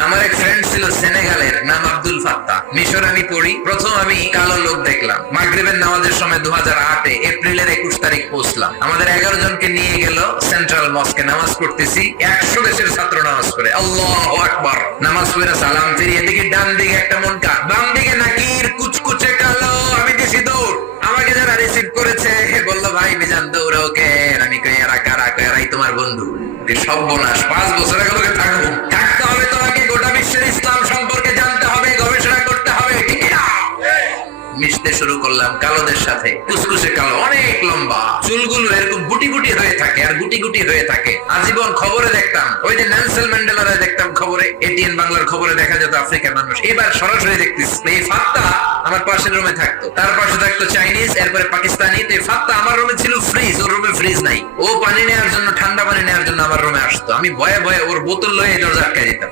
আমার এক ফ্রেন্ড ছিল সেনেগালের, নাম আব্দুল ফাত্তা। মিশর আমি পড়ি, প্রথম আমি কালো লোক দেখলাম। মাগরিবের নামাজের সময় 2008 এপ্রিলের 21 তারিখ পৌঁছলাম। আমাদের 11 জনকে নিয়ে গেল সেন্ট্রাল মস্কে। নামাজ পড়তেছি, 100 দেশের ছাত্র নামাজ পড়ে। আল্লাহু আকবার। নামাজ পড়ে সালাম ফিরিয়ে এদিকে ডান দিকে একটা মনকা, বাম দিকে নাকির কুচকুচে কালো। আমি দিছি দৌড়। আমাকে যারা রিসিভ করেছে বলল, ভাই মিজান দৌড়াও কে? আমি কই এরা কারা? কই এরাই তোমার বন্ধু। সর্বনাশ, 5 বছর আগে থাকবো। থাকতে হবে তোমাকে, গোটা বিশ্বের ইসলাম সম্পর্কে জানতে হবে, গবেষণা করতে হবে, ঠিক না? মিশতে শুরু করলাম কালোদের সাথে। কুচকুচে কালো, অনেক লম্বা, চুলগুলো এরকম গুটি গুটি হয়ে থাকে আর গুটি গুটি হয়ে থাকে। আজীবন খবরে দেখতাম, ওই যে নেলসন ম্যান্ডেলারে দেখতাম খবরে, এটিএন বাংলার খবরে দেখা যেত আফ্রিকার মানুষ। এবার সরাসরি দেখতেছি। এই ফাত্তা আমার পাশের রুমে থাকতো, তার পাশে থাকতো চাইনিজ, এরপরে পাকিস্তানি। তো এই ফাত্তা আমার রুমে ছিল ফ্রিজ, ওর রুমে ফ্রিজ নাই। ও পানি নেওয়ার জন্য, ঠান্ডা পানি নেওয়ার জন্য আমার রুমে আসতো। আমি ভয়ে ভয়ে ওর বোতল লয়ে দরজা আটকে দিতাম।